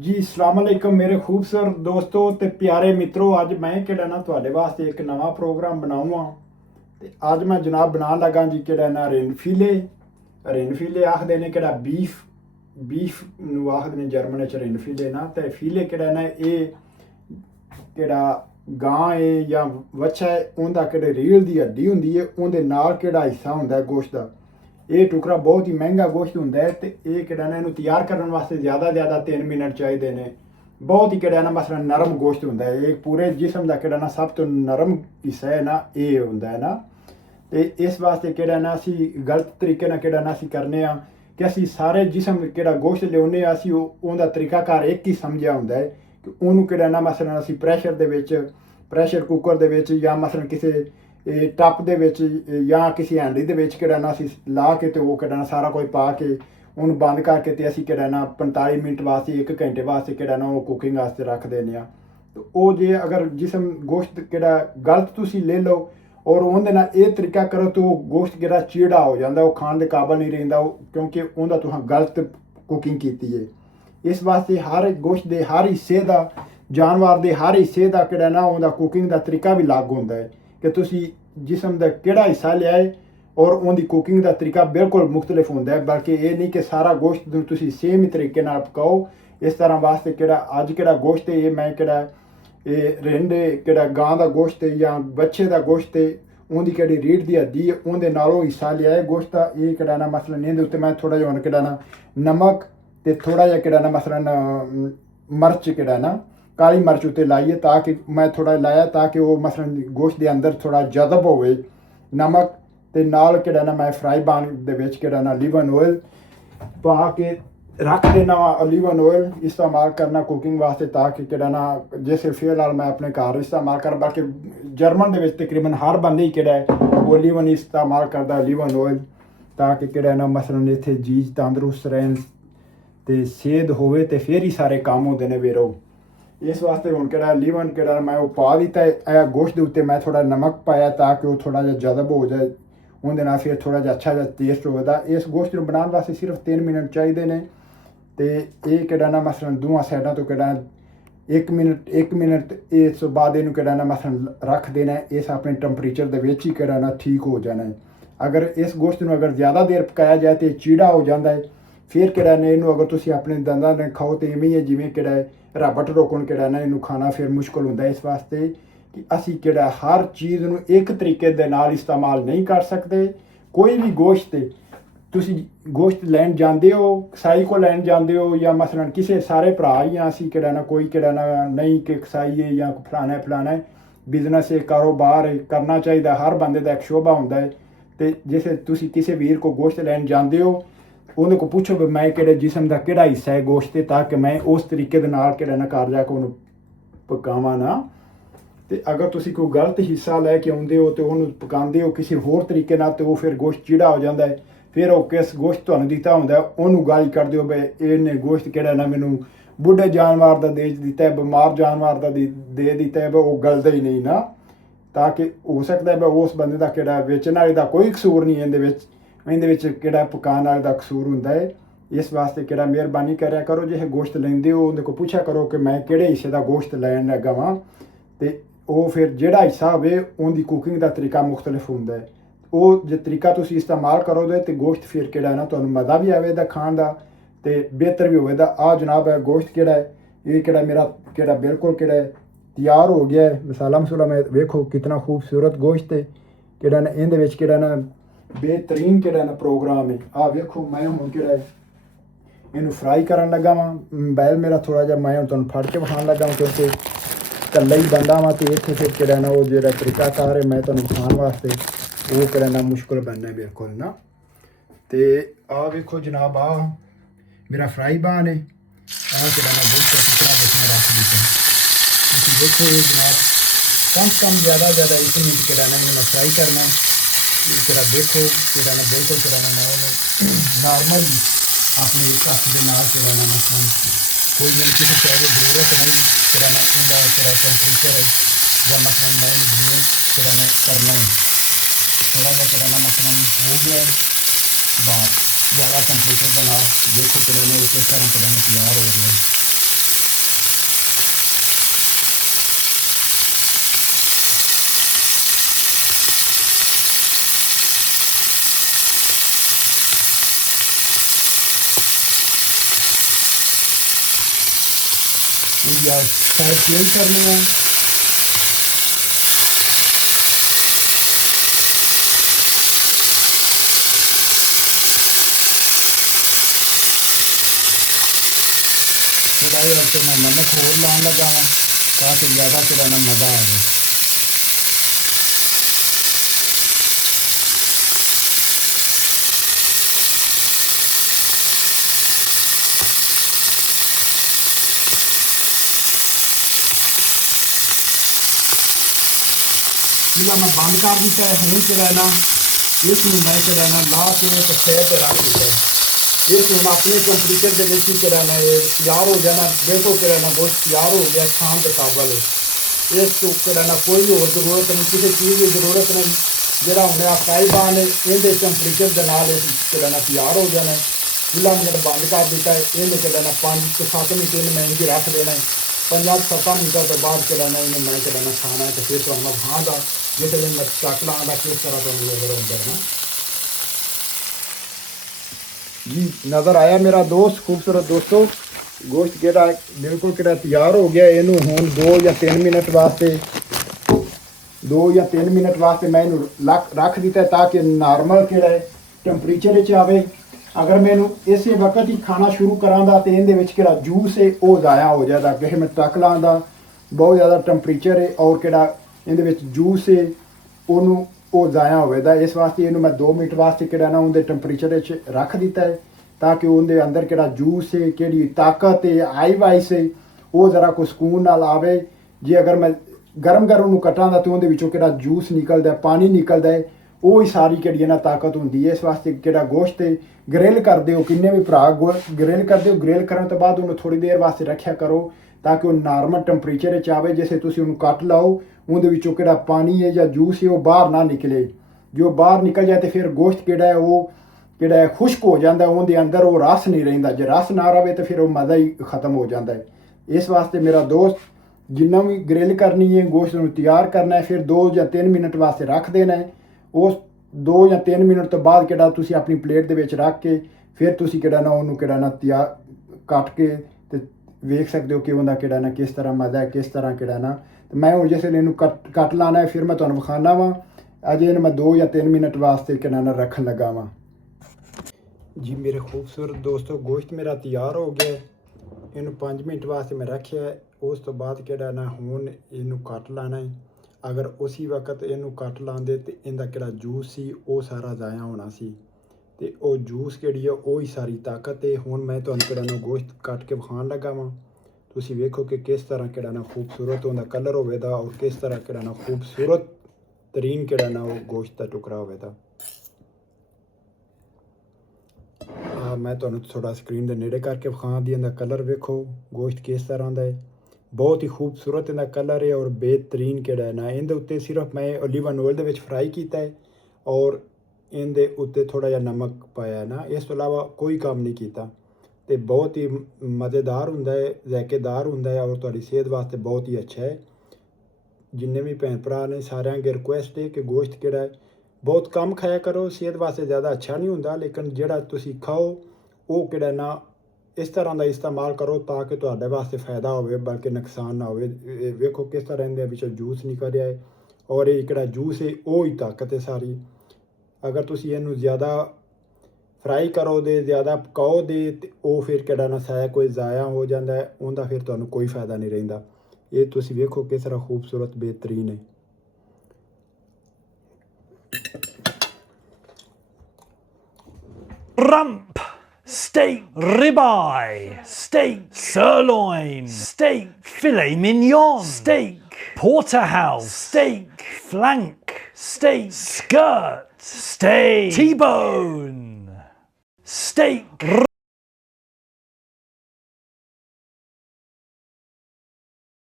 जी अस्सलाम वालेकुम मेरे खूबसूरत दोस्तों ते प्यारे मित्रों। अज मैं किहड़ा ना तुहाडे वास्ते एक नवा प्रोग्राम बनाऊँ ते अज मैं जनाब बना लगा जी किहड़ा ना रेनफीले आखदे ने किहड़ा बीफ नूं आखदे ने जर्मन च रेनफीले ना। ते फीले किहड़ा ना ये किहड़ा गां है या वच्छा है उहदा किहड़े रीढ़ दी हड्डी हुंदी है उहदे नाल किहड़ा हिस्सा हुंदा है गोश्त दा। ये टुकड़ा बहुत ही महंगा गोश्त होंदा है ते ये किहड़ा ना इहनूं तैयार करने वास्ते ज़्यादा 3 मिनट चाहिए ने। बहुत ही किहड़ा ना मसलन नरम गोश्त होंदा है। ये पूरे जिस्म दा किहड़ा ना सब तो नरम हिस्सा है ना ये होंदा है ना। ते इस वास्ते किहड़ा ना असी गलत तरीके नाल किहड़ा ना असी करने आ कि असी सारे जिस्म किहड़ा गोश्त लियाउने असी उहदा तरीकाकार एक ही समझिया हुंदा है कि उहनूं किहड़ा ना मसलन असी प्रैशर कुकर दे विच या मसलन किसी टप दे विच या किसी हैंडी दे विच किहड़ा ना असी ला के ते वो किहड़ा ना सारा कुछ पा के उहनूं बंद करके ते असी किहड़ा ना 45 मिनट वास्ते 1 घंटे वास्ते किहड़ा ना वो कुकिंग वास्ते रख देने आ। तो वो जे अगर जिस्म गोश्त किहड़ा गलत तुसी ले लो और उहदे नाल ये तरीका करो तो गोश्त किहड़ा चीड़ा हो जांदा, वो खाण दे काबल नहीं रहिंदा क्योंकि उहदा तुहां गलत कुकिंग कीती है। इस वास्ते हर गोश्त दे हर हिस्से दा जानवर दे हर हिस्से दा किहड़ा ना उहदा कुकिंग दा तरीका भी अलग हुंदा है कि तुसी जिस्म दा किहड़ा हिस्सा लियाए और उहदी कुकिंग दा तरीका बिल्कुल मुख्तलिफ हुंदा है। बल्कि ये नहीं कि सारा गोश्त नूं तुसी सेम ही तरीके नाल पकाओ। इस तरह वास्ते किहड़ा अज किहड़ा गोश्त है ये मैं किहड़ा रिंडे किहड़ा गां दा गोश्त है या बच्छे दा गोश्त है उहदी किहड़ी रीढ़ दी हड्डी है उहदे नालों हिस्सा लियाए गोश्त दा। ये किहड़ा ना मसलन इहदे उत्ते मैं थोड़ा जिहा किहड़ा ना नमक ते थोड़ा जिहा किहड़ा ना मसलन मर्च किहड़ा ना काली मर्च उत्ते लाइए ताकि मैं थोड़ा लाया ताकि वो मसलन गोश्त के अंदर थोड़ा जज़ब होवे नमक ते नाल किहड़ा ना मैं फ्राई पैन दे विच किहड़ा ना लीवन ऑयल पा के रख देना वा। लीवन ऑयल इस्तेमाल करना कुकिंग वास्ते ताकि किहड़ा ना जैसे फिलहाल मैं अपने घर इस्तेमाल कर बल्कि जर्मन दे विच तकरीबन हर बंदे ही किहड़ा है वो लीवन इस्तेमाल करदा लीवन ऑयल ताकि किहड़ा ना मसलन इत्थे जीज तंदरुस्त रहन ते सेहत होवे ते फिर ही सारे काम होंदे ने वेरो। इस वास्ते हुण किहड़ा लीवन किहड़ा मैं वो पा दिता है गोश्त के उत्ते मैं थोड़ा नमक पाया ताकि वो थोड़ा जिहा जज़ब हो जाए उहदे नाल फिर थोड़ा जिहा अच्छा जिहा टेस्ट होवेगा। इस गोश्त नूं बनाउण वास्ते सिर्फ 3 मिनट चाहिए ने ते ये किहड़ा ना मसलन दोवां साइडां तो किहड़ा 1 मिनट इस बाद इहनूं किहड़ा ना मसलन रख देना है। इस अपने टैंपरेचर दे विच ही किहड़ा ना ठीक हो जाना है। अगर इस गोश्त नूं अगर ज़्यादा देर पकाया जाए तो चीड़ा हो जाता है। फिर किहड़ा ने इहनूं अगर तुसीं अपने दंदां नाल खाओ तो इवें ही है जिवें किहड़ा है रबट रोकण किहड़ा ना इहनूं खाना फिर मुश्किल हुंदा है। इस वास्ते कि असी किहड़ा हर चीज़ नूं एक तरीके दे नाल इस्तेमाल नहीं कर सकते। कोई भी गोश्त तुसी गोश्त लैन जाते हो कसाई को लैन जाते हो या मसलन किसी सारे भरा ही असी किहड़ा ना कोई किहड़ा ना नहीं कि कसाई है या फलाना है बिजनेस है कारोबार है करना चाहिए हर बंदे का एक शोभा होंदा है। तो जैसे तुसी किसी वीर को गोश्त लैन जाते हो उन्हें को पूछो भी मैं किहड़े जिस्म का किहड़ा हिस्सा है गोश्त ताकि मैं उस तरीके दे नाल किहड़ा ना घर जाके उन्हें पकावां ना। तो अगर तुसी कोई गलत हिस्सा लैके आउंदे हो तो उन्हें पकाते हो किसी होर तरीके नाल तो वो फिर गोश्त चीड़ा हो जाता है। फिर वो किस गोश्त तुहानूं दिता हुंदा है उन्होंने गाली कर दिओ भी इहने गोश्त किहड़ा ना मैनूं बुढ़े जानवर का दे दिता है बीमार जानवर का दे दिता है वो गलदा ही नहीं ना। ताकि हो सकता है उस बंदे का किहड़ा वेचण वाले का कोई कसूर नहीं इहदे विच किहड़ा पकाने वाले का कसूर हुंदा है। इस वास्ते किहड़ा मेहरबानी करया करो जे गोश्त लैंदे हो उहदे को पूछा करो कि मैं किहड़े हिस्से का गोश्त लैन लगा वां ते वो फिर जिहड़ा हिस्सा होवे उहदी कुकिंग का तरीका मुख्तलिफ हुंदा है। वो जो तरीका तुसीं इस्तेमाल करोगे तो गोश्त फिर किहड़ा ना तुहानूं मज़ा भी आवेगा खाण दा ते बेहतर भी होवेगा। आ जनाब है गोश्त किहड़ा है ये किहड़ा मेरा किहड़ा बिल्कुल किहड़ा तैयार हो गया है। मसाला मसूला में वेखो कितना खूबसूरत गोश्त है किहड़ा ना इहदे विच किहड़ा ना बेहतरीन किहड़ा ना प्रोग्राम है। आ वेखो मैं हुण किहड़ा इहनूं फ्राई करन लगा वां। मोबाइल मेरा थोड़ा जिहा मैं तुहानूं फड़ के विखाण लगा वां क्योंकि कल्ला ही बंदा वां तो इत्थे फिर किहड़ा ना वो जिहड़ा तरीकाकार है मैं तुहानूं विखाण वास्ते वो किहड़ा ना मुश्किल बनना है बिल्कुल ना। तो आ वेखो जनाब आ मेरा फ्राई पैन है आ किहड़ा ना गोश्त का टुकड़ा इसमें रख दिता तुसीं देखो ये जनाब कम से कम ज़्यादा 1 मिनट किहड़ा ना इन्हूं फ्राई करना किहड़ा देखो किहड़ा ना बिल्कुल किहड़ा ना मैं नॉर्मल अपने हत्थ दे नाल किहड़ा ना मसलन कोई मैनूं किसी शै दी जरूरत नहीं किहड़ा ना उहदा किहड़ा टैंपरेचर या मसलन मैं जिवें किहड़ा ना करना है थोड़ा सा किहड़ा ना मसलन हो गया है बात ज़्यादा टैंपरेचर का नाल देखो किहड़ा ना किस तरह किहड़ा ना तैयार हो गया है। या साइड चेंज करनी है। थोड़ा जिहा तो मैं नमक होर लाने लगा हाँ ताकि ज़्यादा थोड़ा ना मज़ा आ जाए। चूल्हा मैं बंद कर दिता है। हूँ जो ना इस मैं जो ना ला के एक साइड पर रख दिता है। इस हूँ अपने टैंपरेचर के लिए जो ना ये तैयार हो जाना बिल्कुल जो ना गोश्त तैयार हो गया खान के काबल है। इस जो ना कोई और जरूरत नहीं किसी चीज़ की जरूरत नहीं। जोड़ा हमने फ्राई पैन है ये टैंपरेचर के नाल जो ना तैयार हो जाना है। चूल्हा मैंने बंद कर दिता है। इन्हें जो ना 5 से 7 मिनट इन मैं इंज रख देना है। 5-7 मिनटों तो बाद जो ना इन्हें मैं जो ना खाना है तो फिर तो हम हाँ का जिस मैं चक लाँगा किस तरह तो नजर आता है ना जी। नज़र आया मेरा दोस्त खूबसूरत दोस्तों गोश्त केड़ा बिल्कुल केड़ा तैयार हो गया। इनू हुण 2 या 3 मिनट वास्ते 2 या 3 मिनट वास्ते मैं इनू रख दिता है ताकि नॉर्मल केड़ा टैंपरेचर च आवे। अगर मैनू इस वक्त ही खाना शुरू करांदा तो इहदे विच केड़ा जूस है वो ज़ाया हो जाता कि मैं तक लाँदा बहुत ज़्यादा टैंपरेचर है और केड़ा इहदे विच जूस है ਉਹਨੂੰ ਉਹ ਜ਼ਾਇਆ ਹੋਵੇਗਾ। ਇਸ ਵਾਸਤੇ ਇਹਨੂੰ ਮੈਂ 2 ਮਿੰਟ ਵਾਸਤੇ ਕਿਹੜਾ ਨਾ ਉਹਦੇ ਟੈਂਪਰੇਚਰ ਵਿੱਚ ਰੱਖ ਦਿੱਤਾ ਹੈ ਤਾਂ ਕਿ ਉਹਦੇ ਅੰਦਰ ਕਿਹੜਾ ਜੂਸ ਹੈ ਕਿਹੜੀ ਤਾਕਤ ਹੈ ਆਈ ਵਾਈਸ ਹੈ ਉਹ ਜ਼ਰਾ ਕੋ ਸਕੂਨ ਨਾਲ ਆਵੇ। ਜੇ ਅਗਰ ਮੈਂ ਗਰਮ ਉਹਨੂੰ ਕਟਾਂਦਾ ਤਾਂ ਉਹਦੇ ਵਿੱਚੋਂ ਕਿਹੜਾ ਜੂਸ ਨਿਕਲਦਾ ਪਾਣੀ ਨਿਕਲਦਾ ਹੈ ਉਹ ਹੀ ਸਾਰੀ ਕਿਹੜੀ ਨਾ ਤਾਕਤ ਹੁੰਦੀ ਹੈ। ਇਸ ਵਾਸਤੇ ਕਿਹੜਾ ਗੋਸ਼ਤ ਗ੍ਰਿਲ ਕਰਦੇ ਹੋ ਕਿੰਨੇ ਵੀ ਭਰਾ ਗ੍ਰਿਲ ਕਰਦੇ ਹੋ ਗ੍ਰਿਲ ਕਰਨ ਤੋਂ ਬਾਅਦ ਉਹਨੂੰ ਥੋੜੀ ਦੇਰ ਵਾਸਤੇ ਰੱਖਿਆ ਕਰੋ ਤਾਂ ਕਿ ਉਹ ਨਾਰਮਲ ਟੈਂਪਰੇਚਰ ਵਿੱਚ ਆਵੇ। ਜਿਵੇਂ ਤੁਸੀਂ ਉਹਨੂੰ ਕੱਟ ਲਾਓ ਉਹਦੇ ਵਿੱਚੋਂ ਕਿਹੜਾ ਪਾਣੀ ਹੈ ਜਾਂ ਜੂਸ ਹੈ ਉਹ ਬਾਹਰ ਨਾ ਨਿਕਲੇ। ਜੋ ਬਾਹਰ ਨਿਕਲ ਜਾਏ ਤਾਂ ਫਿਰ ਗੋਸ਼ਤ ਕਿਹੜਾ ਹੈ ਉਹ ਕਿਹੜਾ ਖੁਸ਼ਕ ਹੋ ਜਾਂਦਾ ਉਹਦੇ ਅੰਦਰ ਉਹ ਰਸ ਨਹੀਂ ਰਹਿੰਦਾ। ਜੇ ਰਸ ਨਾ ਰਹੇ ਤਾਂ ਫਿਰ ਉਹ ਮਜ਼ਾ ਹੀ ਖਤਮ ਹੋ ਜਾਂਦਾ ਹੈ। ਇਸ ਵਾਸਤੇ ਮੇਰਾ ਦੋਸਤ ਜਿੰਨਾ ਵੀ ਗ੍ਰਿਲ ਕਰਨੀ ਹੈ ਗੋਸ਼ਤ ਨੂੰ ਤਿਆਰ ਕਰਨਾ ਹੈ ਫਿਰ 2 ਜਾਂ 3 ਮਿੰਟ ਵਾਸਤੇ ਰੱਖ ਦੇਣਾ ਹੈ। ਉਸ 2 ਜਾਂ 3 ਮਿੰਟ ਤੋਂ ਬਾਅਦ ਕਿਹੜਾ ਤੁਸੀਂ ਆਪਣੀ ਪਲੇਟ ਦੇ ਵਿੱਚ ਰੱਖ ਕੇ ਫਿਰ ਤੁਸੀਂ ਕਿਹੜਾ ਨਾ ਉਹਨੂੰ ਕਿਹੜਾ ਨਾ ਤਿਆਰ ਕੱਟ ਕੇ ਤੇ ਵੇਖ ਸਕਦੇ ਹੋ ਕਿ ਉਹਦਾ ਕਿਹੜਾ ਨਾ ਕਿਸ ਤਰ੍ਹਾਂ ਮਜ਼ਾ ਹੈ ਕਿਸ ਤਰ੍ਹਾਂ ਕਿਹੜਾ ਨਾ। ਤੇ ਮੈਂ ਹੁਣ ਜਿਸ ਵੇਲੇ ਇਹਨੂੰ ਕੱਟ ਲਾਣਾ ਹੈ ਫਿਰ ਮੈਂ ਤੁਹਾਨੂੰ ਵਿਖਾਣਾ ਵਾਂ। ਅਜੇ ਇਹਨੂੰ ਮੈਂ 2 ਜਾਂ 3 ਮਿੰਟ ਵਾਸਤੇ ਕਿਹੜਾ ਨਾ ਰੱਖਣ ਲੱਗਾ ਵਾਂ ਜੀ। ਮੇਰੇ ਖੂਬਸੂਰਤ ਦੋਸਤੋ ਗੋਸ਼ਤ ਮੇਰਾ ਤਿਆਰ ਹੋ ਗਿਆ। ਇਹਨੂੰ 5 ਮਿੰਟ ਵਾਸਤੇ ਮੈਂ ਰੱਖਿਆ। ਉਸ ਤੋਂ ਬਾਅਦ ਕਿਹੜਾ ਨਾ ਹੁਣ ਇਹਨੂੰ ਕੱਟ ਲਾਣਾ ਹੈ। ਅਗਰ ਉਸੇ ਵਕਤ ਇਹਨੂੰ ਕੱਟ ਲਾਉਂਦੇ ਤੇ ਇਹਦਾ ਕਿਹੜਾ ਜੂਸ ਸੀ ਉਹ ਸਾਰਾ ਜ਼ਾਇਆ ਹੋਣਾ ਸੀ ਤੇ ਉਹ ਜੂਸ ਕਿਹੜੀ ਆ ਉਹ ਹੀ ਸਾਰੀ ਤਾਕਤ ਹੈ। ਹੁਣ ਮੈਂ ਤੁਹਾਨੂੰ ਕਿਹੜਾ ਨਾ ਗੋਸ਼ਤ ਕੱਟ ਕੇ ਵਿਖਾਉਣ ਲੱਗਾ ਵਾਂ। ਤੁਸੀਂ ਵੇਖੋ ਕਿ ਕਿਸ ਤਰ੍ਹਾਂ ਕਿਹੜਾ ਨਾ ਖੂਬਸੂਰਤ ਉਹਦਾ ਕਲਰ ਹੋਵੇਗਾ ਔਰ ਕਿਸ ਤਰ੍ਹਾਂ ਕਿਹੜਾ ਨਾ ਖੂਬਸੂਰਤ ਤਰੀਨ ਕਿਹੜਾ ਨਾ ਉਹ ਗੋਸ਼ਤ ਦਾ ਟੁਕੜਾ ਹੋਵੇਗਾ। ਮੈਂ ਤੁਹਾਨੂੰ ਥੋੜਾ ਸਕਰੀਨ ਦੇ ਨੇੜੇ ਕਰਕੇ ਵਿਖਾ ਦੀ ਇਹਦਾ ਕਲਰ ਵੇਖੋ ਗੋਸ਼ਤ ਕਿਸ ਤਰ੍ਹਾਂ ਦਾ ਹੈ। ਬਹੁਤ ਹੀ ਖੂਬਸੂਰਤ ਇਹਦਾ ਕਲਰ ਹੈ ਔਰ ਬਿਹਤਰੀਨ ਕਿਹੜਾ ਹੈ ਨਾ। ਇਹਦੇ ਉੱਤੇ ਸਿਰਫ ਮੈਂ ਓਲੀਵਨ ਆਇਲ ਦੇ ਵਿੱਚ ਫਰਾਈ ਕੀਤਾ ਹੈ ਔਰ ਇਹਦੇ ਉੱਤੇ ਥੋੜਾ ਜਿਹਾ ਨਮਕ ਪਾਇਆ ਨਾ। ਇਸ ਤੋਂ ਇਲਾਵਾ ਕੋਈ ਕੰਮ ਨਹੀਂ ਕੀਤਾ ਤੇ ਬਹੁਤ ਹੀ ਮਜ਼ੇਦਾਰ ਹੁੰਦਾ ਹੈ ਜ਼ਾਇਕੇਦਾਰ ਹੁੰਦਾ ਹੈ ਔਰ ਤੁਹਾਡੀ ਸਿਹਤ ਵਾਸਤੇ ਬਹੁਤ ਹੀ ਅੱਛਾ ਹੈ। ਜਿੰਨੇ ਵੀ ਭੈਣ ਭਰਾ ਨੇ ਸਾਰਿਆਂ ਅੱਗੇ ਰਿਕੁਐਸਟ ਹੈ ਕਿ ਗੋਸ਼ਤ ਕਿਹੜਾ ਹੈ ਬਹੁਤ ਕਮ ਖਾਇਆ ਕਰੋ। ਸਿਹਤ ਵਾਸਤੇ ਜ਼ਿਆਦਾ ਅੱਛਾ ਨਹੀਂ ਹੁੰਦਾ ਲੇਕਿਨ ਜਿਹੜਾ ਤੁਸੀਂ ਖਾਓ ਉਹ ਕਿਹੜਾ ਨਾ ਇਸ ਤਰ੍ਹਾਂ ਦਾ ਇਸਤੇਮਾਲ ਕਰੋ ਤਾਂ ਕਿ ਤੁਹਾਡੇ ਵਾਸਤੇ ਫਾਇਦਾ ਹੋਵੇ ਬਲਕਿ ਨੁਕਸਾਨ ਨਾ ਹੋਵੇ। ਵੇਖੋ ਕਿਸ ਤਰ੍ਹਾਂ ਇਹਦੇ ਵਿੱਚੋਂ ਜੂਸ ਨਿਕਲ ਰਿਹਾ ਹੈ ਔਰ ਇਹ ਕਿਹੜਾ ਜੂਸ ਹੈ ਉਹ ਹੀ ਤਾਕਤ ਹੈ ਸਾਰੀ। ਅਗਰ ਤੁਸੀਂ ਇਹਨੂੰ ਜ਼ਿਆਦਾ ਫਰਾਈ ਕਰੋ ਦੇ ਜ਼ਿਆਦਾ ਪਕਾਓ ਦੇ ਤੇ ਉਹ ਫਿਰ ਕਿਹੜਾ ਨਾ ਸਾਇਆ ਕੋਈ ਜ਼ਾਇਆ ਹੋ ਜਾਂਦਾ ਹੈ ਉਹਦਾ ਫਿਰ ਤੁਹਾਨੂੰ ਕੋਈ ਫਾਇਦਾ ਨਹੀਂ ਰਹਿੰਦਾ। ਇਹ ਤੁਸੀਂ ਵੇਖੋ ਕਿਸ ਤਰ੍ਹਾਂ ਖੂਬਸੂਰਤ ਬਿਹਤਰੀਨ ਹੈ। Rump, steak, ribeye, steak, sirloin, steak, filet mignon, steak, porterhouse, steak, flank, steak, skirt, steak, T-bone, steak.